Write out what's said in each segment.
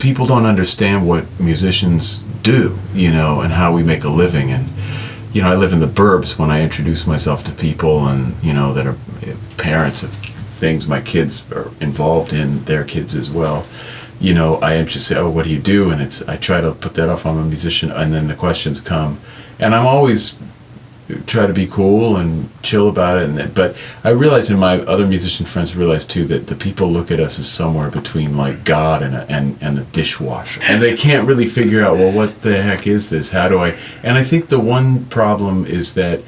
people don't understand what musicians do, and how we make a living. And, I live in the burbs. When I introduce myself to people and, that are parents of things my kids are involved in, their kids as well, I just say, oh, what do you do? And I try to put that off, I'm a musician, and then the questions come. And I'm always try to be cool and chill about it. But I realize, and my other musician friends realize too, that the people look at us as somewhere between like God and a dishwasher. And they can't really figure out, well, what the heck is this? How do I? And I think the one problem is that,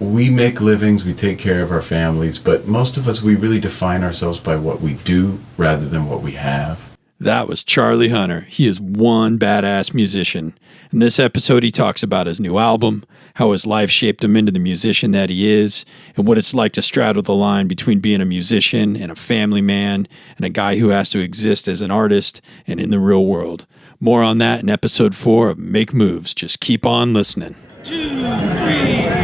we make livings, we take care of our families, but most of us, we really define ourselves by what we do rather than what we have. That was Charlie Hunter. He is one badass musician. In this episode, he talks about his new album, how his life shaped him into the musician that he is, and what it's like to straddle the line between being a musician and a family man and a guy who has to exist as an artist and in the real world. More on that in episode 4 of Make Moves. Just keep on listening. 2, 3,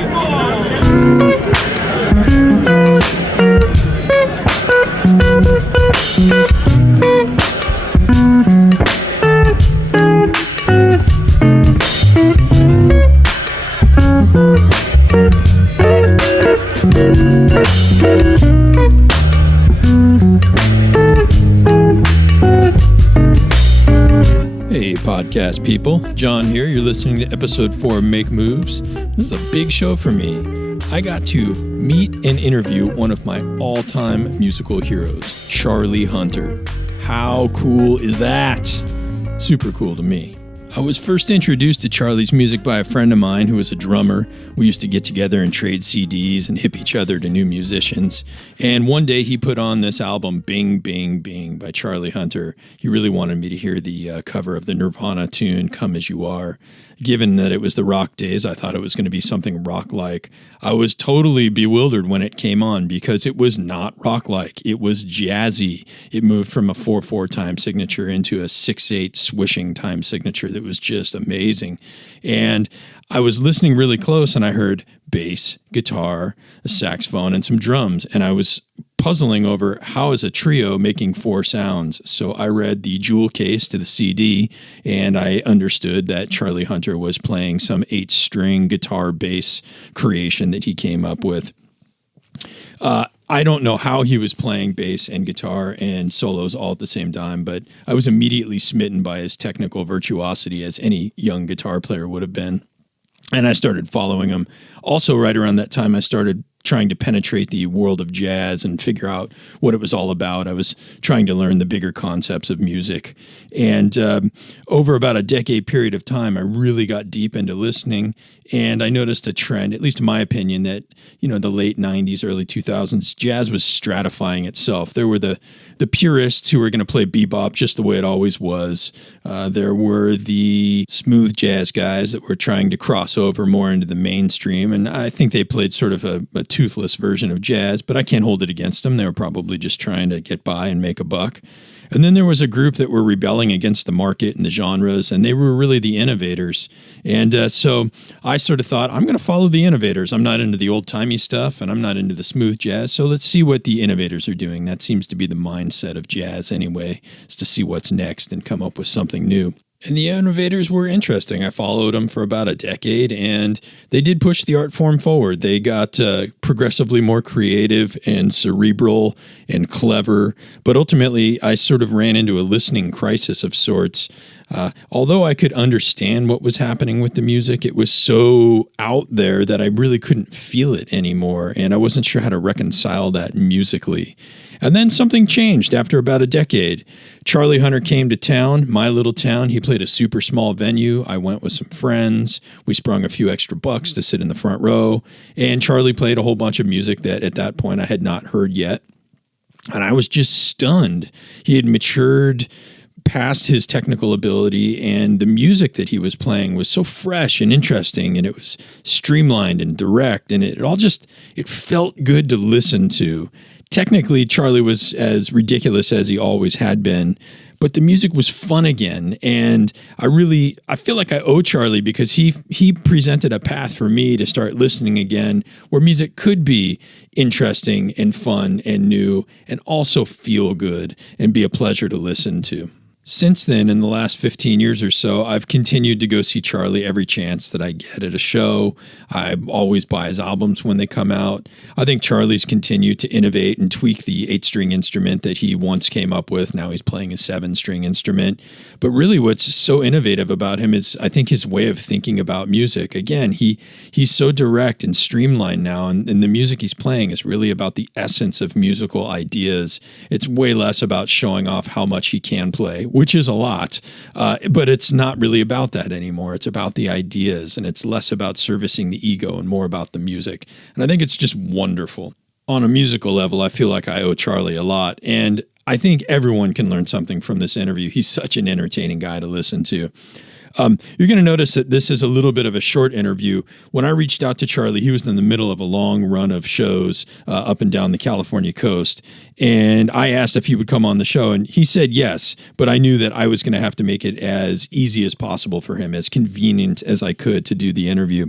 Hey, podcast people. John here. You're listening to episode 4 of Make Moves. This is a big show for me. I got to meet and interview one of my all-time musical heroes, Charlie Hunter. How cool is that? Super cool to me. I was first introduced to Charlie's music by a friend of mine who was a drummer. We used to get together and trade CDs and hip each other to new musicians. And one day he put on this album, Bing, Bing, Bing, by Charlie Hunter. He really wanted me to hear the cover of the Nirvana tune, Come As You Are. Given that it was the rock days, I thought it was going to be something rock-like. I was totally bewildered when it came on because it was not rock-like. It was jazzy. It moved from a 4/4 time signature into a 6/8 swishing time signature that was just amazing. And I was listening really close and I heard bass, guitar, a saxophone, and some drums. And I was puzzling over how is a trio making 4 sounds. So I read the jewel case to the CD and I understood that Charlie Hunter was playing some 8-string guitar bass creation that he came up with. I don't know how he was playing bass and guitar and solos all at the same time, but I was immediately smitten by his technical virtuosity, as any young guitar player would have been. And I started following him. Also, right around that time, I started trying to penetrate the world of jazz and figure out what it was all about. I was trying to learn the bigger concepts of music. And over about a decade period of time, I really got deep into listening. And I noticed a trend, at least in my opinion, that, the late 90s, early 2000s, jazz was stratifying itself. There were the purists who were going to play bebop just the way it always was. There were the smooth jazz guys that were trying to cross over more into the mainstream. And I think they played sort of a toothless version of jazz, but I can't hold it against them. They were probably just trying to get by and make a buck. And then there was a group that were rebelling against the market and the genres, and they were really the innovators. And so I sort of thought, I'm going to follow the innovators. I'm not into the old-timey stuff, and I'm not into the smooth jazz, so let's see what the innovators are doing. That seems to be the mindset of jazz anyway, is to see what's next and come up with something new. And the innovators were interesting. I followed them for about a decade, and they did push the art form forward. They got progressively more creative and cerebral and clever. But ultimately, I sort of ran into a listening crisis of sorts. Although I could understand what was happening with the music, it was so out there that I really couldn't feel it anymore, and I wasn't sure how to reconcile that musically. And then something changed after about a decade. Charlie Hunter came to town, my little town. He played a super small venue. I went with some friends. We sprung a few extra bucks to sit in the front row, and Charlie played a whole bunch of music that at that point I had not heard yet. And I was just stunned. He had matured past his technical ability, and the music that he was playing was so fresh and interesting, and it was streamlined and direct, and it felt good to listen to. Technically, Charlie was as ridiculous as he always had been, but the music was fun again, and I feel like I owe Charlie because he presented a path for me to start listening again where music could be interesting and fun and new and also feel good and be a pleasure to listen to. Since then, in the last 15 years or so, I've continued to go see Charlie every chance that I get at a show. I always buy his albums when they come out. I think Charlie's continued to innovate and tweak the 8-string instrument that he once came up with. Now he's playing a 7-string instrument. But really what's so innovative about him is, I think, his way of thinking about music. Again, he's so direct and streamlined now, and the music he's playing is really about the essence of musical ideas. It's way less about showing off how much he can play, which is a lot, but it's not really about that anymore. It's about the ideas, and it's less about servicing the ego and more about the music. And I think it's just wonderful. On a musical level, I feel like I owe Charlie a lot, and I think everyone can learn something from this interview. He's such an entertaining guy to listen to. You're going to notice that this is a little bit of a short interview. When I reached out to Charlie, he was in the middle of a long run of shows up and down the California coast. And I asked if he would come on the show, and he said yes, but I knew that I was going to have to make it as easy as possible for him, as convenient as I could to do the interview.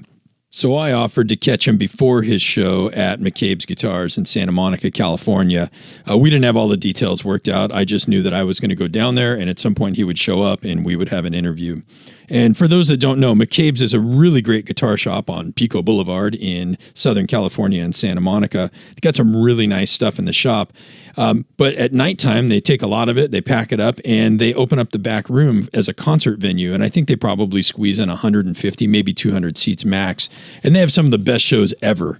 So I offered to catch him before his show at McCabe's Guitars in Santa Monica, California. We didn't have all the details worked out. I just knew that I was going to go down there, and at some point he would show up and we would have an interview. And for those that don't know, McCabe's is a really great guitar shop on Pico Boulevard in Southern California in Santa Monica. They got some really nice stuff in the shop. But at nighttime, they take a lot of it, they pack it up, and they open up the back room as a concert venue. And I think they probably squeeze in 150, maybe 200 seats max. And they have some of the best shows ever.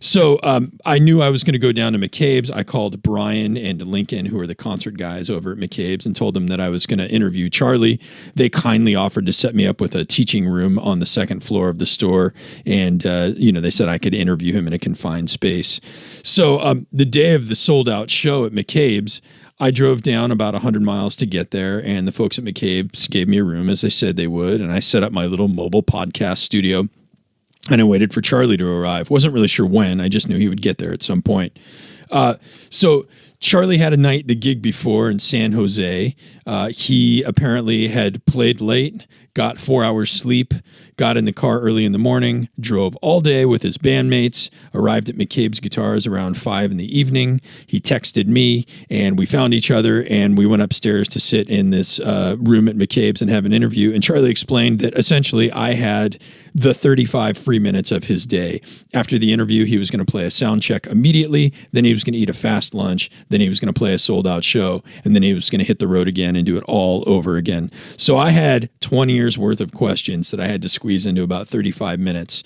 So I knew I was going to go down to McCabe's. I called Brian and Lincoln, who are the concert guys over at McCabe's, and told them that I was going to interview Charlie. They kindly offered to set me up with a teaching room on the second floor of the store. And, they said I could interview him in a confined space. So the day of the sold-out show at McCabe's, I drove down about 100 miles to get there, and the folks at McCabe's gave me a room, as they said they would, and I set up my little mobile podcast studio. And I waited for Charlie to arrive. Wasn't really sure when. I just knew he would get there at some point. So Charlie had a night the gig before in San Jose. He apparently had played late, got 4 hours sleep, got in the car early in the morning, drove all day with his bandmates, arrived at McCabe's Guitars around 5 in the evening. He texted me, and we found each other, and we went upstairs to sit in this room at McCabe's and have an interview. And Charlie explained that essentially I had the 35 free minutes of his day. After the interview, he was going to play a sound check immediately, then he was going to eat a fast lunch, then he was going to play a sold-out show, and then he was going to hit the road again and do it all over again. So I had 20 years worth of questions that I had to squeeze into about 35 minutes.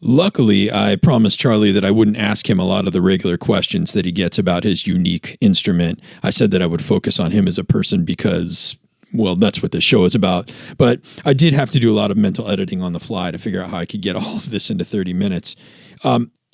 Luckily, I promised Charlie that I wouldn't ask him a lot of the regular questions that he gets about his unique instrument. I said that I would focus on him as a person because, well, that's what this show is about. But I did have to do a lot of mental editing on the fly to figure out how I could get all of this into 30 minutes.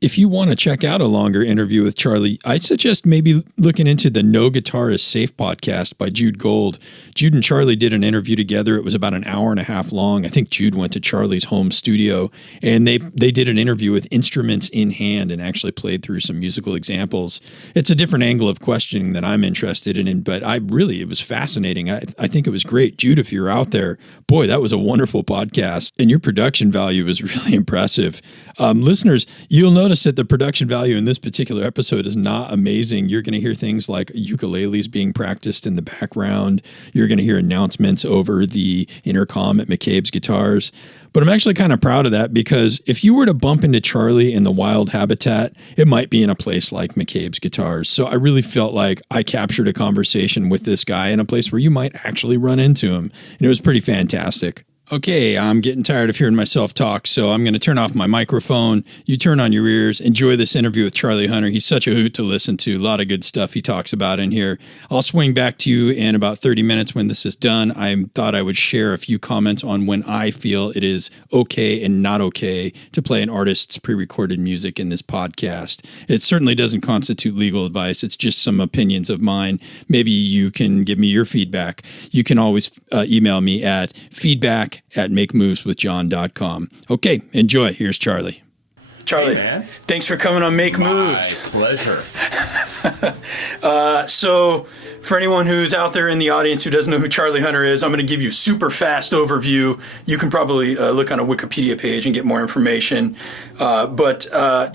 If you want to check out a longer interview with Charlie, I suggest maybe looking into the No Guitar is Safe podcast by Jude Gold. Jude and Charlie did an interview together. It was about an hour and a half long. I think Jude went to Charlie's home studio, and they did an interview with instruments in hand and actually played through some musical examples. It's a different angle of questioning that I'm interested in, but it was fascinating. I think it was great. Jude, if you're out there, boy, that was a wonderful podcast, and your production value was really impressive. Listeners, you'll notice that the production value in this particular episode is not amazing. You're going to hear things like ukuleles being practiced in the background. You're going to hear announcements over the intercom at McCabe's Guitars. But I'm actually kind of proud of that, because if you were to bump into Charlie in the wild habitat, it might be in a place like McCabe's Guitars. So I really felt like I captured a conversation with this guy in a place where you might actually run into him. And it was pretty fantastic. Okay, I'm getting tired of hearing myself talk, so I'm going to turn off my microphone. You turn on your ears. Enjoy this interview with Charlie Hunter. He's such a hoot to listen to. A lot of good stuff he talks about in here. I'll swing back to you in about 30 minutes when this is done. I thought I would share a few comments on when I feel it is okay and not okay to play an artist's pre-recorded music in this podcast. It certainly doesn't constitute legal advice. It's just some opinions of mine. Maybe you can give me your feedback. You can always email me at feedback@makemoveswithjohn.com. Okay, enjoy. Here's Charlie. Charlie, Hey, man. thanks for coming on Make Moves. My pleasure. So, for anyone who's out there in the audience who doesn't know who Charlie Hunter is, I'm going to give you a super fast overview. You can probably look on a Wikipedia page and get more information. But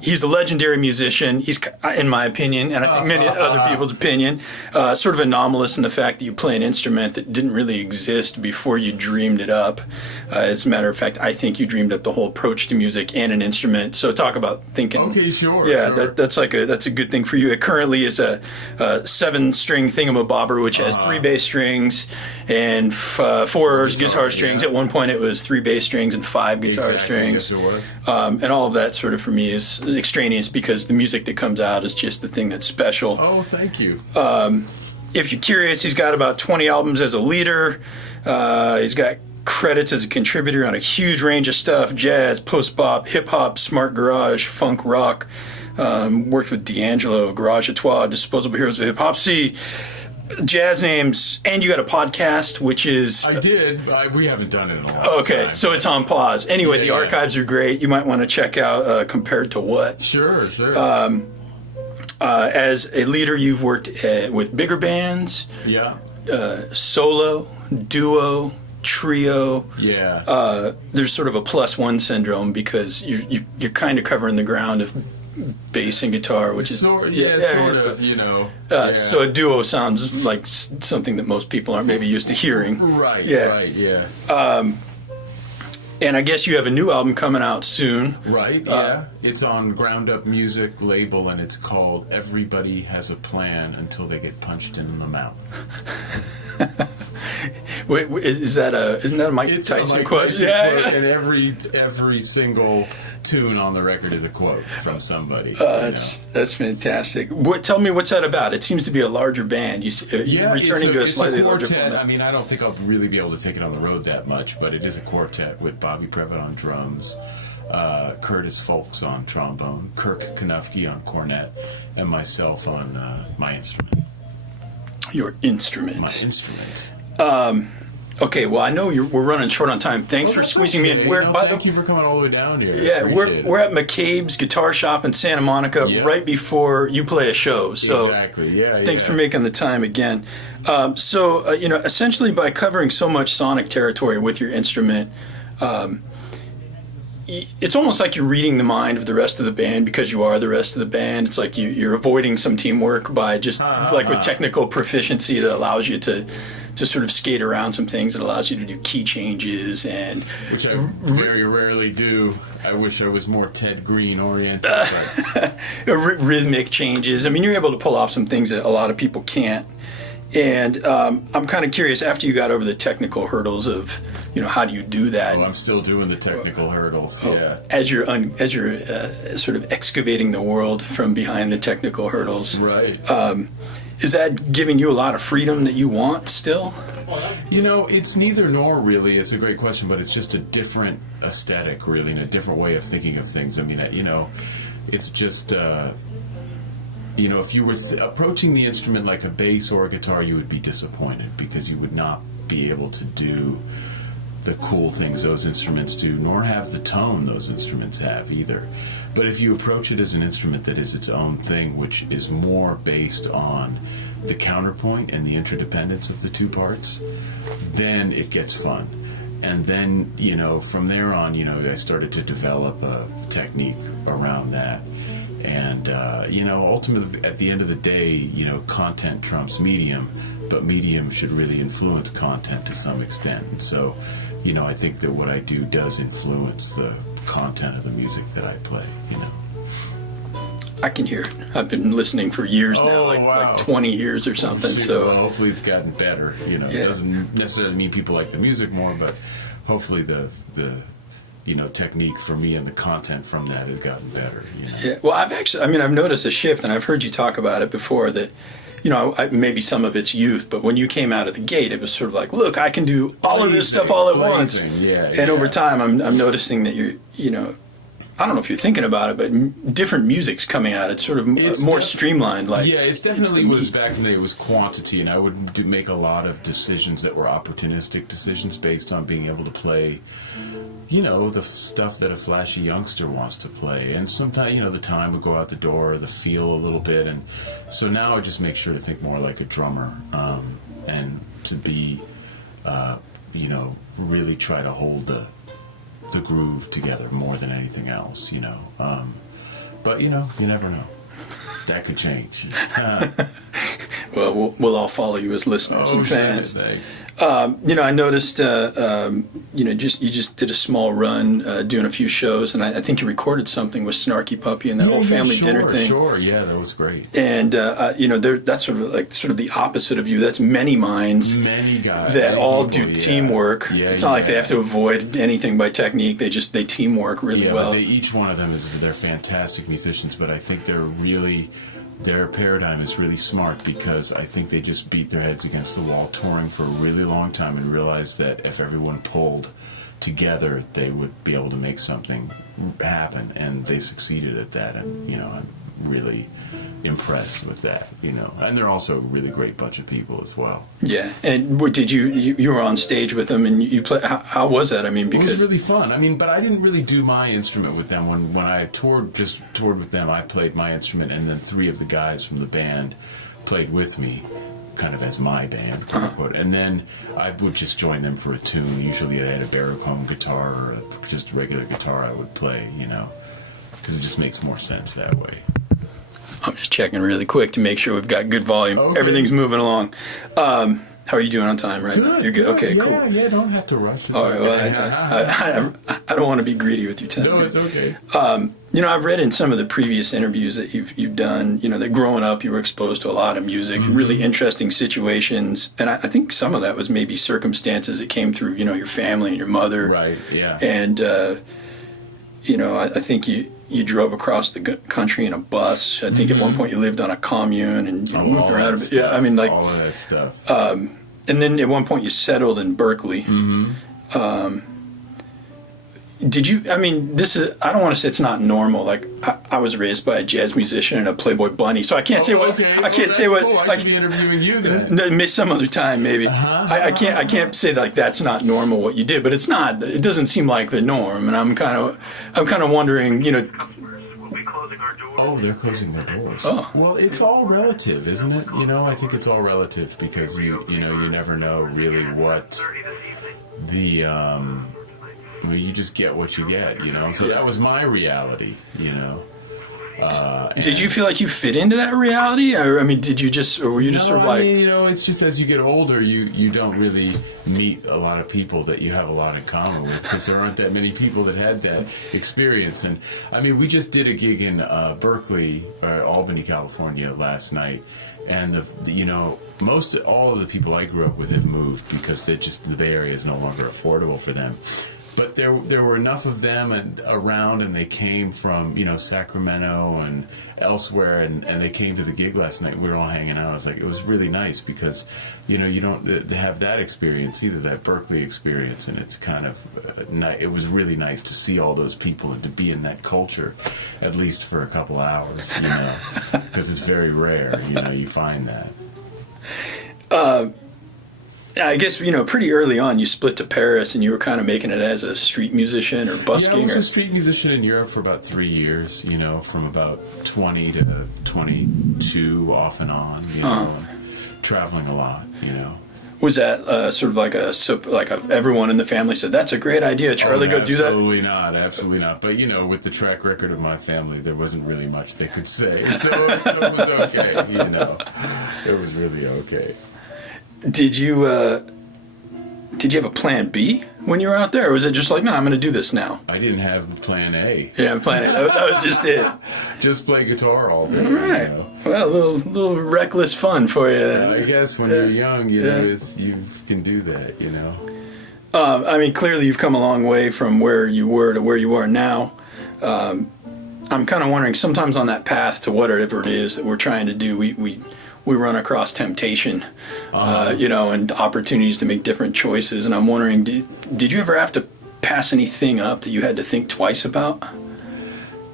he's a legendary musician. He's, in my opinion, and I think many other people's opinion, sort of anomalous in the fact that you play an instrument that didn't really exist before you dreamed it up. As a matter of fact, I think you dreamed up the whole approach to music and an instrument. So talk about thinking. Okay, sure. Yeah, sure. that's a good thing for you. It currently is a 7-string thingamabobber, which has 3 bass strings and 4 guitar strings. Yeah. At one point, it was 3 bass strings and 5 guitar strings. Yes, it was. And all of that sort of for me is extraneous because the music that comes out is just the thing that's special. Oh, thank you. If you're curious, he's got about 20 albums as a leader. He's got credits as a contributor on a huge range of stuff: jazz, post-bop, hip-hop, smart garage, funk rock. Worked with D'Angelo, Garage Etoile, Disposable Heroes of Hip Hop. See, jazz names, and you got a podcast, which is... I did. We haven't done it in a long Okay, time. so it's on pause. Anyway, Yeah, the yeah. archives are great. You might want to check out Compared to What. Sure. As a leader, you've worked with bigger bands, Yeah. solo, duo, trio. Yeah. There's sort of a +1 syndrome because you're kind of covering the ground of bass and guitar, which is sort of, you know. Yeah. So a duo sounds like something that most people aren't maybe used to hearing. Right. Yeah. Right. Yeah. And I guess you have a new album coming out soon. Right. Yeah. It's on Ground Up Music label, and it's called "Everybody Has a Plan Until They Get Punched in the Mouth." Wait, isn't that a Mike It's Tyson a Mike quote? Tyson Yeah. quote, and every single tune on the record is a quote from somebody. That's fantastic. Tell me, what's that about? It seems to be a larger band. You're returning to a slightly larger quartet. format. I mean, I don't think I'll really be able to take it on the road that much, but it is a quartet with Bobby Previtt on drums, Curtis Folks on trombone, Kirk Kanufke on cornet, and myself on my instrument. Your instrument. My instrument. Okay, well, I know we're running short on time. Thanks for That's squeezing me in. okay. By Thank you for coming all the way down here. Yeah, I appreciate we're it. at McCabe's Guitar Shop in Santa Monica right before you play a show. So Exactly. Yeah. thanks for making the time again. Essentially by covering so much sonic territory with your instrument, it's almost like you're reading the mind of the rest of the band because you are the rest of the band. It's like you're avoiding some teamwork by just with technical proficiency that allows you to sort of skate around some things. It allows you to do key changes and Which I very rarely do. I wish I was more Ted Green oriented. But rhythmic changes. I mean, you're able to pull off some things that a lot of people can't. And I'm kind of curious, after you got over the technical hurdles of, how do you do that? I'm still doing the technical hurdles. Yeah. As you're sort of excavating the world from behind the technical hurdles. Right. Is that giving you a lot of freedom that you want still? It's neither nor really. It's a great question, but it's just a different aesthetic, really, and a different way of thinking of things. I mean, it's just, if you were approaching the instrument like a bass or a guitar, you would be disappointed because you would not be able to do the cool things those instruments do, nor have the tone those instruments have either. But if you approach it as an instrument that is its own thing, which is more based on the counterpoint and the interdependence of the two parts, then it gets fun. And then, from there on, I started to develop a technique around that. And, ultimately, at the end of the day, content trumps medium, but medium should really influence content to some extent. And so, I think that what I do does influence the content of the music that I play, I can hear it. I've been listening for years now, like 20 years or something. So well, hopefully it's gotten better. It doesn't necessarily mean people like the music more, but hopefully the technique for me and the content from that has gotten better. Yeah. Well, I've noticed a shift, and I've heard you talk about it before that. Maybe some of it's youth, but when you came out of the gate, it was sort of like, look, I can do all of this stuff all at once. Yeah, and over time, I'm noticing that I don't know if you're thinking about it, but different music's coming out. It's sort of more streamlined. Like, yeah, it's definitely was back in the day. It was quantity, and I would make a lot of decisions that were opportunistic decisions based on being able to play, the stuff that a flashy youngster wants to play. And sometimes, the time would go out the door, the feel a little bit, and so now I just make sure to think more like a drummer, and to be, really try to hold the groove together more than anything else, but you never know, that could change. Well, we'll all follow you as listeners and fans. Thanks. I noticed, you just did a small run doing a few shows, and I think you recorded something with Snarky Puppy and that whole family dinner thing. Sure, yeah, that was great. And that's sort of the opposite of you. That's many minds, many guys that all people, do teamwork. Yeah, it's not like they have to avoid anything by technique. They teamwork really well. Each one of them they're fantastic musicians, but I think their paradigm is really smart, because I think they just beat their heads against the wall touring for a really long time and realized that if everyone pulled together, they would be able to make something happen, and they succeeded at that. And I'm really impressed with that. And they're also a really great bunch of people as well. Yeah. And what did you were on stage with them, and you play? How was that? I mean, because it was really fun. But I didn't really do my instrument with them. When I toured with them, I played my instrument, and then 3 of the guys from the band played with me, kind of as my band, quote unquote. And then I would just join them for a tune. Usually I had a baritone guitar or just a regular guitar I would play, because it just makes more sense that way. I'm just checking really quick to make sure we've got good volume. Okay. Everything's moving along. How are you doing on time right now? You're good? Okay, yeah, cool. Yeah, don't have to rush. All right, well, I don't want to be greedy with your time. No, it's okay. I've read in some of the previous interviews that you've done, that growing up you were exposed to a lot of music and really interesting situations. And I think some of that was maybe circumstances that came through, your family and your mother. Right, yeah. And, I think you drove across the country in a bus. I think at one point you lived on a commune and moved around a bit. Yeah, all of that stuff. And then at one point you settled in Berkeley. Did you? This is. I don't want to say it's not normal. Like I was raised by a jazz musician and a Playboy bunny, so I can't say what. Okay. I can't say what. Cool. I should be interviewing you then. Some other time maybe. I can't say like that's not normal what you did, but it's not. It doesn't seem like the norm, and I'm kind of wondering. Oh, they're closing their doors. Oh. Well, it's all relative, isn't it? I think it's all relative, because you never know really what the. You just get what you get, So that was my reality, Did you feel like you fit into that reality? Or were you just sort of like... it's just as you get older, you don't really meet a lot of people that you have a lot in common with, because there aren't that many people that had that experience. And, we just did a gig in Berkeley, or Albany, California last night, and all of the people I grew up with have moved because the Bay Area is no longer affordable for them. But there were enough of them around, and they came from Sacramento and elsewhere, and they came to the gig last night. We were all hanging out. It was really nice, because you don't have that experience either, that Berkeley experience, and it's kind of it was really nice to see all those people and to be in that culture, at least for a couple hours, because it's very rare, you find that. I guess, pretty early on you split to Paris, and you were kind of making it as a street musician or busking. Yeah, I was a street musician in Europe for about 3 years, from about 20 to 22 off and on, and traveling a lot, Was that sort of like everyone in the family said, that's a great idea, Charlie, go do that? Absolutely not. But, with the track record of my family, there wasn't really much they could say. So it was okay, It was really okay. Did you have a plan B when you were out there, or was it just like, no, I'm going to do this now? I didn't have plan A. Yeah, plan A. That was just it. Just play guitar all day. All right. Well, a little reckless fun for you. I guess when you're young, you can do that. Clearly you've come a long way from where you were to where you are now. I'm kind of wondering, sometimes on that path to whatever it is that we're trying to do, we run across temptation, and opportunities to make different choices. And I'm wondering, did you ever have to pass anything up that you had to think twice about?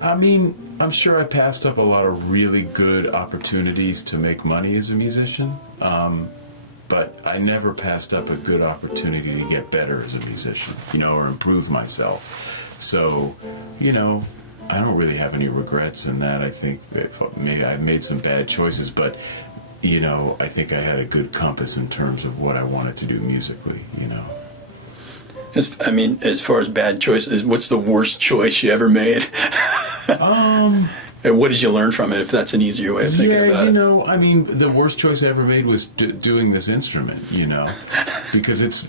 I mean, I'm sure I passed up a lot of really good opportunities to make money as a musician, but I never passed up a good opportunity to get better as a musician, or improve myself. So, I don't really have any regrets in that. I think that maybe I made some bad choices, but, I think I had a good compass in terms of what I wanted to do musically, As far as bad choices, what's the worst choice you ever made? And what did you learn from it, if that's an easier way of thinking about it? The worst choice I ever made was doing this instrument, because it's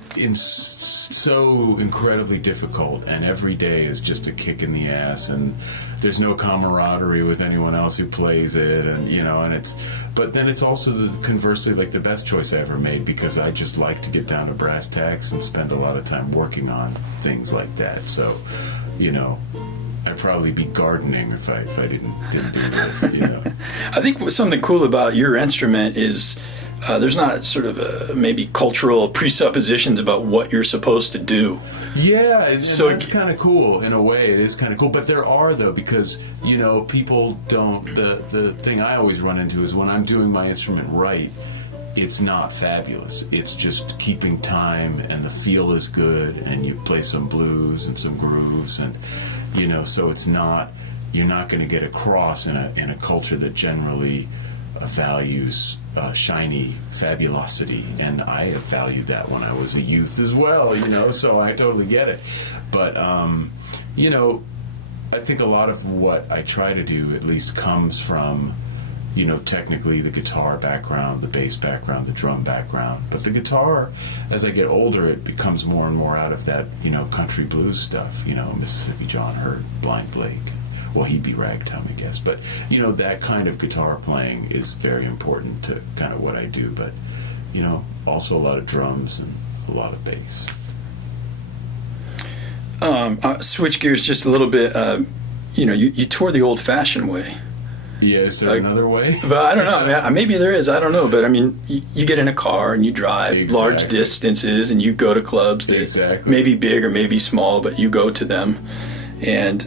so incredibly difficult, and every day is just a kick in the ass, and there's no camaraderie with anyone else who plays it, but then it's also conversely like the best choice I ever made, because I just like to get down to brass tacks and spend a lot of time working on things like that. So, I'd probably be gardening if I didn't do this, I think what's something cool about your instrument is there's not sort of maybe cultural presuppositions about what you're supposed to do. Yeah, and that's kind of cool in a way. It is kind of cool, but there are, though, because people don't. The thing I always run into is when I'm doing my instrument right, it's not fabulous. It's just keeping time, and the feel is good, and you play some blues and some grooves, and so it's not. You're not going to get across in a culture that generally values shiny fabulosity, and I have valued that when I was a youth as well. So I totally get it. But I think a lot of what I try to do at least comes from technically the guitar background, the bass background, the drum background. But the guitar, as I get older, it becomes more and more out of that, country blues stuff, Mississippi John Hurt, Blind Blake. Well, he'd be ragtime, I guess. But, that kind of guitar playing is very important to kind of what I do. But, also a lot of drums and a lot of bass. Switch gears just a little bit. You tour the old-fashioned way. Yeah, is there another way? But I don't know. Maybe there is. I don't know. But you get in a car and you drive large distances, and you go to clubs that may be big or may be small, but you go to them. And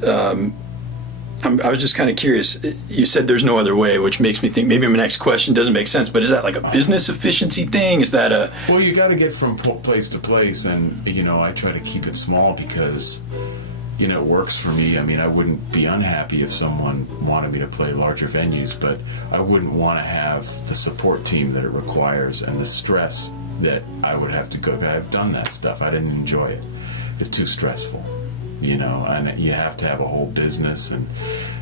I was just kind of curious. You said there's no other way, which makes me think maybe my next question doesn't make sense. But is that like a business efficiency thing? Is that a... Well, you got to get from place to place, and I try to keep it small because it works for me. I wouldn't be unhappy if someone wanted me to play larger venues, but I wouldn't want to have the support team that it requires and the stress that I would have to go. I've done that stuff. I didn't enjoy it. It's too stressful, and you have to have a whole business, and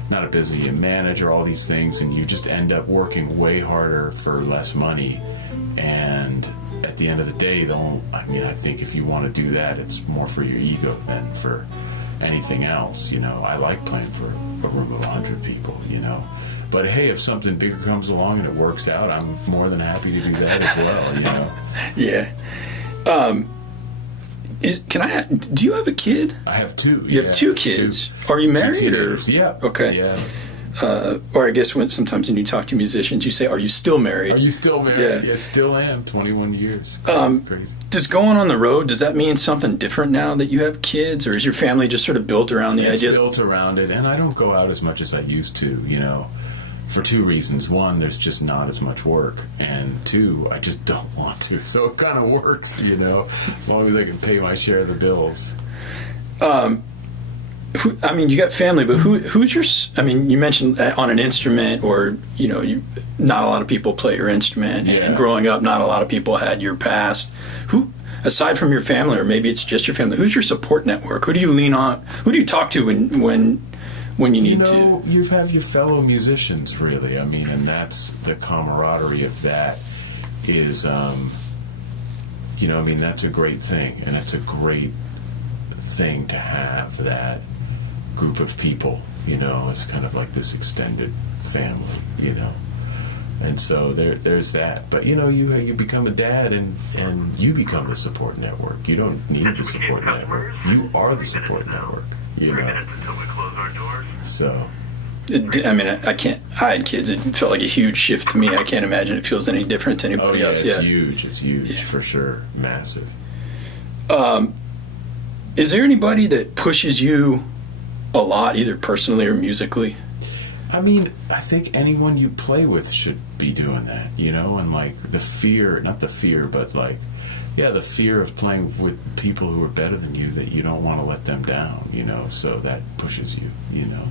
not a business, you manage all these things, and you just end up working way harder for less money. And at the end of the day, I think if you want to do that, it's more for your ego than for anything else. I like playing for a room of 100 people, but hey, if something bigger comes along and it works out, I'm more than happy to do that as well. Yeah. Do you have a kid? I have two. You have two kids. Are you married or? Yeah. Okay. Yeah. Or I guess sometimes when you talk to musicians, you say, "Are you still married?" Are you still married? Yeah, still am. 21 years. Crazy. Does going on the road, does that mean something different now that you have kids, or is your family just sort of built around the idea? It's built around it, and I don't go out as much as I used to. For two reasons. One, there's just not as much work, and two, I just don't want to. So it kind of works, as long as I can pay my share of the bills. You got family, but who's your... you mentioned on an instrument, or, not a lot of people play your instrument, and growing up, not a lot of people had your past. Who, aside from your family, or maybe it's just your family, who's your support network? Who do you lean on? Who do you talk to when you need to? You have your fellow musicians, really. And that's the camaraderie of that is, that's a great thing, and it's a great thing to have that group of people, it's kind of like this extended family, and so there's that. But you become a dad, and you become the support network. You don't need the support network. You are the support network. 3 minutes until we close our doors. So. I can't. I had kids. It felt like a huge shift to me. I can't imagine it feels any different to anybody else. It's huge. It's huge for sure. Massive. Is there anybody that pushes you a lot, either personally or musically? I mean, I think anyone you play with should be doing that, you know, and like the fear, not the fear, but like, yeah, the fear of playing with people who are better than you, that you don't want to let them down, you know, so that pushes you, you know.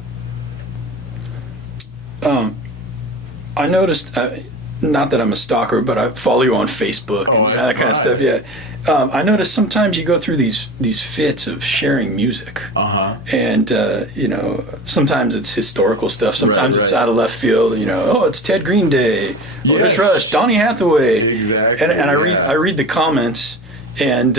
I noticed, not that I'm a stalker, but I follow you on Facebook and that kind of stuff. Yeah, I noticed sometimes you go through these fits of sharing music, and you know, sometimes it's historical stuff, sometimes it's out of left field. You know, oh, it's Ted Green Day, Otis Rush, Donny Hathaway, exactly, and I read the comments, and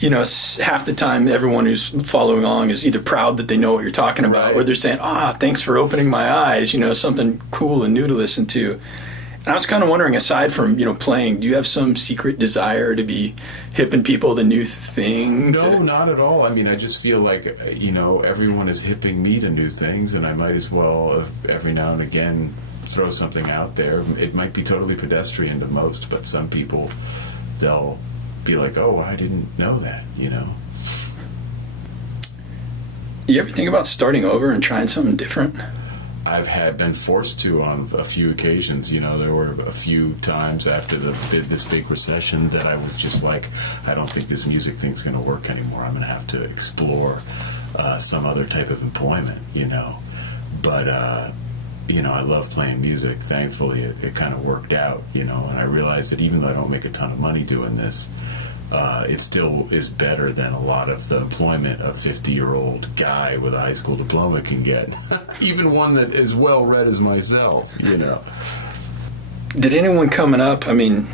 you know, half the time everyone who's following along is either proud that they know what you're talking about, or they're saying, thanks for opening my eyes, you know, something cool and new to listen to. And I was kind of wondering, aside from, you know, playing, do you have some secret desire to be hipping people to new things? No, not at all. I mean, I just feel like, you know, everyone is hipping me to new things, and I might as well, every now and again, throw something out there. It might be totally pedestrian to most, but some people, they'll be like, oh, I didn't know that, you know. You ever think about starting over and trying something different? I've been forced to on a few occasions. You know, there were a few times after this big recession that I was just like, I don't think this music thing's going to work anymore. I'm going to have to explore some other type of employment, you know. But you know, I love playing music. Thankfully, it kind of worked out, you know. And I realized that even though I don't make a ton of money doing this, it still is better than a lot of the employment a 50-year-old guy with a high school diploma can get. Even one that is well read as myself, you know. Did anyone coming up, I mean,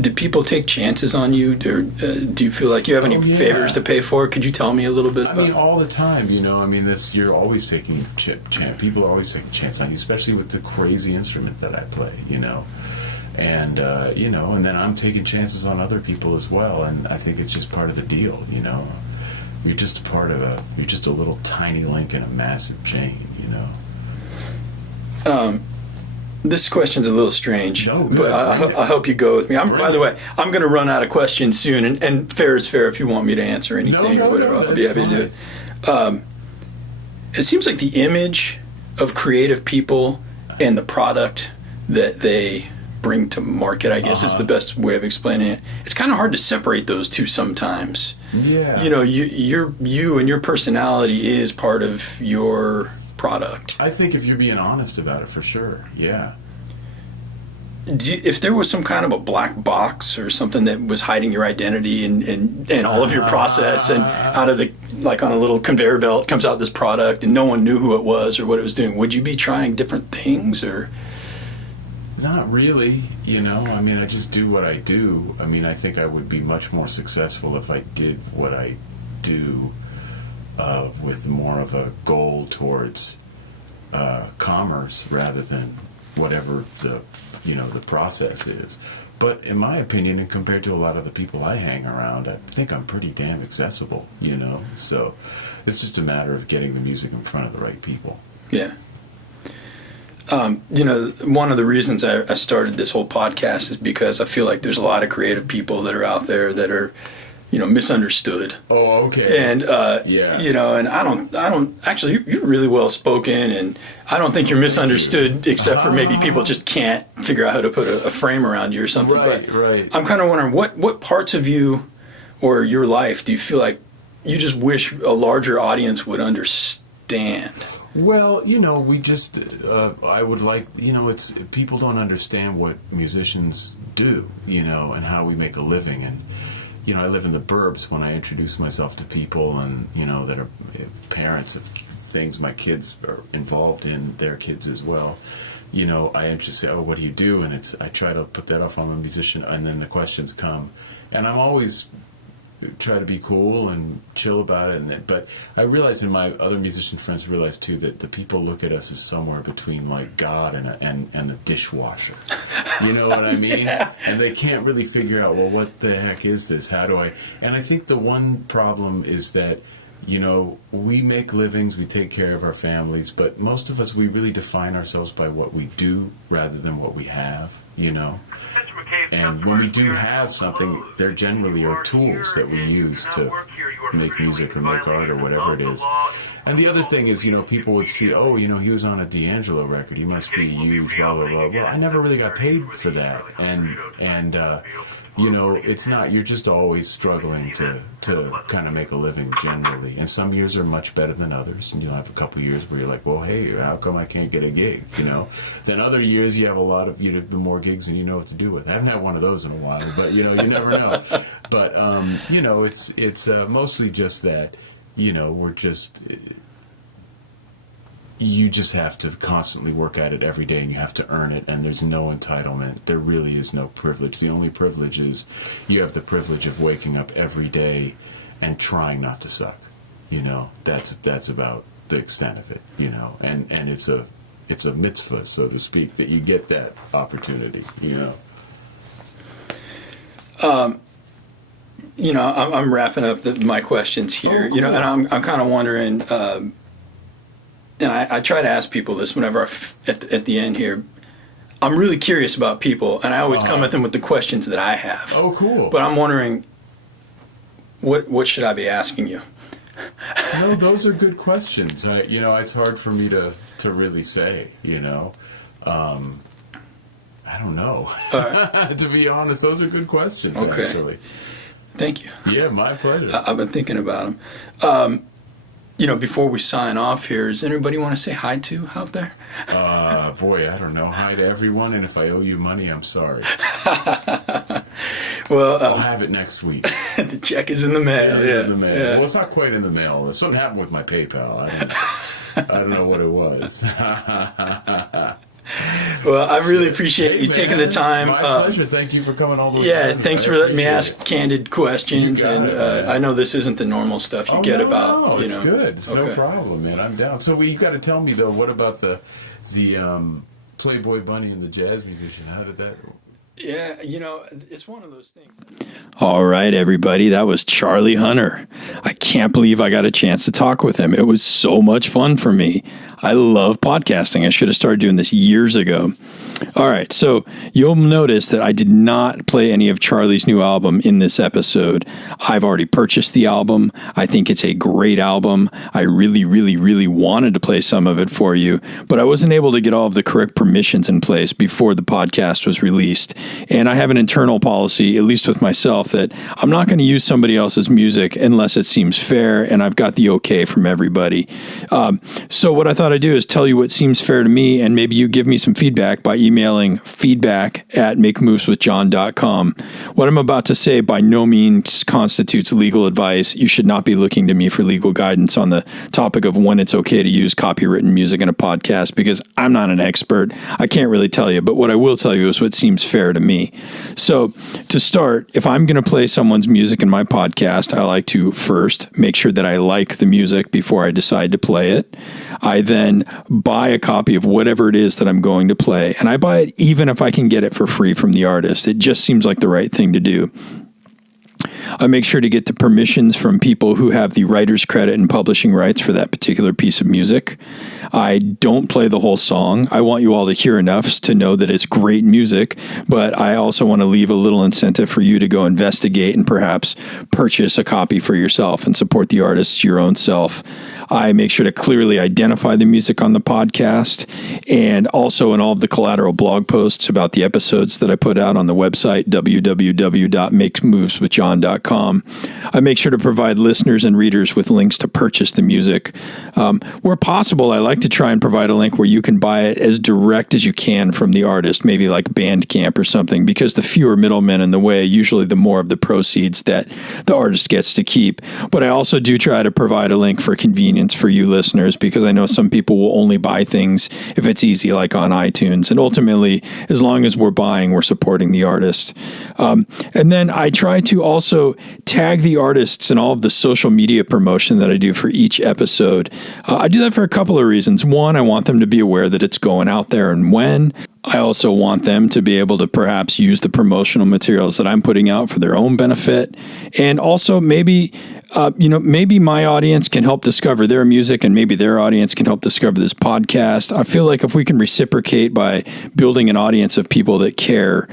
did people take chances on you? Or do you feel like you have any favors to pay for? Could you tell me a little bit about? I mean, all the time, you know. I mean, you're always taking people are always taking a chance on you, especially with the crazy instrument that I play, you know. And you know, and then I'm taking chances on other people as well, and I think it's just part of the deal, you know. You're just you're just a little tiny link in a massive chain, you know. This question's a little strange, but I hope you go with me. By the way, I'm going to run out of questions soon, and fair is fair. If you want me to answer anything or whatever, I'll be happy to do it. It seems like the image of creative people and the product that they bring to market, I guess is the best way of explaining it. It's kind of hard to separate those two sometimes. Yeah. You know, you and your personality is part of your product. I think if you're being honest about it, for sure, yeah. If there was some kind of a black box or something that was hiding your identity and all of your process, and out of the, like on a little conveyor belt comes out this product and no one knew who it was or what it was doing, would you be trying different things or? Not really, you know. I mean, I just do what I do. I mean, I think I would be much more successful if I did what I do with more of a goal towards commerce rather than whatever the process is. But in my opinion, and compared to a lot of the people I hang around, I think I'm pretty damn accessible, you know. So it's just a matter of getting the music in front of the right people. Yeah. You know, one of the reasons I started this whole podcast is because I feel like there's a lot of creative people that are out there that are, you know, misunderstood. Oh, okay. And you know, and I don't actually. You're really well spoken, and I don't think you're misunderstood, except for maybe people just can't figure out how to put a frame around you or something. Right. I'm kind of wondering what parts of you or your life do you feel like you just wish a larger audience would understand? Well, you know, we just, I would like, you know, it's, people don't understand what musicians do, you know, and how we make a living. And, you know, I live in the burbs. When I introduce myself to people and, you know, that are parents of things my kids are involved in, their kids as well, you know, I just say, oh, what do you do? And I try to put that off. I'm a musician. And then the questions come. And I'm always try to be cool and chill about it, but I realize, and my other musician friends realize too, that the people look at us as somewhere between like God and a dishwasher. You know what I mean? Yeah. And they can't really figure out, well, what the heck is this? How do I? And I think the one problem is that, you know, we make livings, we take care of our families, but most of us, we really define ourselves by what we do rather than what we have, you know. And when we do have something, there generally are tools that we use to make music or make art or whatever it is. And the other thing is, people would see, oh, he was on a D'Angelo record. He must be huge, blah, blah, blah. Well, I never really got paid for that. And it's not, you're just always struggling to kind of make a living generally. And some years are much better than others. And you'll have a couple of years where you're like, well, hey, how come I can't get a gig? Then other years you have a lot of, more gigs than you know what to do with. I haven't had one of those in a while, but, you never know. But, it's mostly just that, we're just... You just have to constantly work at it every day, and you have to earn it, and there's no entitlement. There really is no privilege. The only privilege is you have the privilege of waking up every day and trying not to suck. That's about the extent of it, and it's a mitzvah, so to speak, that you get that opportunity, I'm wrapping up my questions here, cool. And I'm kind of wondering, and I try to ask people this whenever at the end here. I'm really curious about people, and I always come at them with the questions that I have. Oh, cool. But I'm wondering, what should I be asking you? No, those are good questions. It's hard for me to really say, I don't know. To be honest, those are good questions, okay. Actually. Thank you. Yeah, my pleasure. I've been thinking about them. Before we sign off here, does anybody want to say hi to out there? Boy, I don't know. Hi to everyone, and if I owe you money, I'm sorry. Well, I'll have it next week. The check is in the mail. Yeah, in the mail. Yeah. Well, it's not quite in the mail. Something happened with my PayPal. I don't know what it was. Well, I really appreciate you taking the time. My pleasure. Thank you for coming all the way. Yeah, thanks for letting me ask candid questions. And I know this isn't the normal stuff you get about. No, it's good. It's no problem, man. I'm down. So you got to tell me though. What about the Playboy Bunny and the jazz musician? How did that? Yeah, it's one of those things. All right, everybody. That was Charlie Hunter. I can't believe I got a chance to talk with him. It was so much fun for me. I love podcasting. I should have started doing this years ago. All right, so you'll notice that I did not play any of Charlie's new album in this episode. I've already purchased the album. I think it's a great album. I really, really, really wanted to play some of it for you, but I wasn't able to get all of the correct permissions in place before the podcast was released. And I have an internal policy, at least with myself, that I'm not going to use somebody else's music unless it seems fair, and I've got the okay from everybody. So what I thought I'd do is tell you what seems fair to me, and maybe you give me some feedback by emailing feedback@makemoveswithjohn.com. What I'm about to say by no means constitutes legal advice. You should not be looking to me for legal guidance on the topic of when it's okay to use copywritten music in a podcast, because I'm not an expert. I can't really tell you, but what I will tell you is what seems fair to me. So to start, if I'm going to play someone's music in my podcast, I like to first make sure that I like the music before I decide to play it. I then buy a copy of whatever it is that I'm going to play, and I buy it even if I can get it for free from the artist. It just seems like the right thing to do. I make sure to get the permissions from people who have the writer's credit and publishing rights for that particular piece of music. I don't play the whole song. I want you all to hear enough to know that it's great music, but I also want to leave a little incentive for you to go investigate and perhaps purchase a copy for yourself and support the artist your own self. I make sure to clearly identify the music on the podcast, and also in all of the collateral blog posts about the episodes that I put out on the website, www.makemoveswithjohn.com. I make sure to provide listeners and readers with links to purchase the music. Where possible, I like to try and provide a link where you can buy it as direct as you can from the artist, maybe like Bandcamp or something, because the fewer middlemen in the way, usually the more of the proceeds that the artist gets to keep. But I also do try to provide a link for convenience for you listeners, because I know some people will only buy things if it's easy, like on iTunes. And ultimately, as long as we're buying, we're supporting the artist. And then I try to also tag the artists in all of the social media promotion that I do for each episode. I do that for a couple of reasons. One, I want them to be aware that it's going out there and when. I also want them to be able to perhaps use the promotional materials that I'm putting out for their own benefit. And also maybe my audience can help discover their music, and maybe their audience can help discover this podcast. I feel like if we can reciprocate by building an audience of people that care,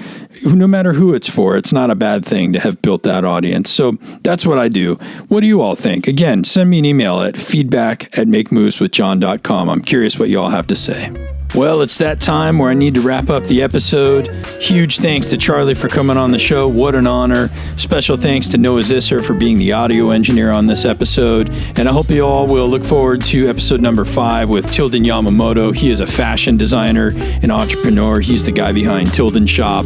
no matter who it's for, it's not a bad thing to have built that audience. So that's what I do. What do you all think? Again, send me an email at feedback@makemoveswithjohn.com. I'm curious what you all have to say. Well, it's that time where I need to wrap up the episode. Huge thanks to Charlie for coming on the show. What an honor. Special thanks to Noah Zisser for being the audio engineer on this episode. And I hope you all will look forward to episode number 5 with Tilden Yamamoto. He is a fashion designer and entrepreneur. He's the guy behind Tilden Shop.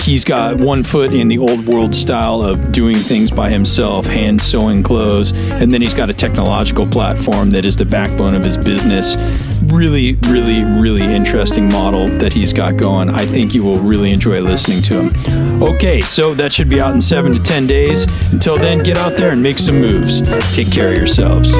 He's got one foot in the old world style of doing things by himself, hand sewing clothes. And then he's got a technological platform that is the backbone of his business. Really, really, really interesting model that he's got going. I think you will really enjoy listening to him. Okay, so that should be out in 7 to 10 days. Until then, get out there and make some moves. Take care of yourselves.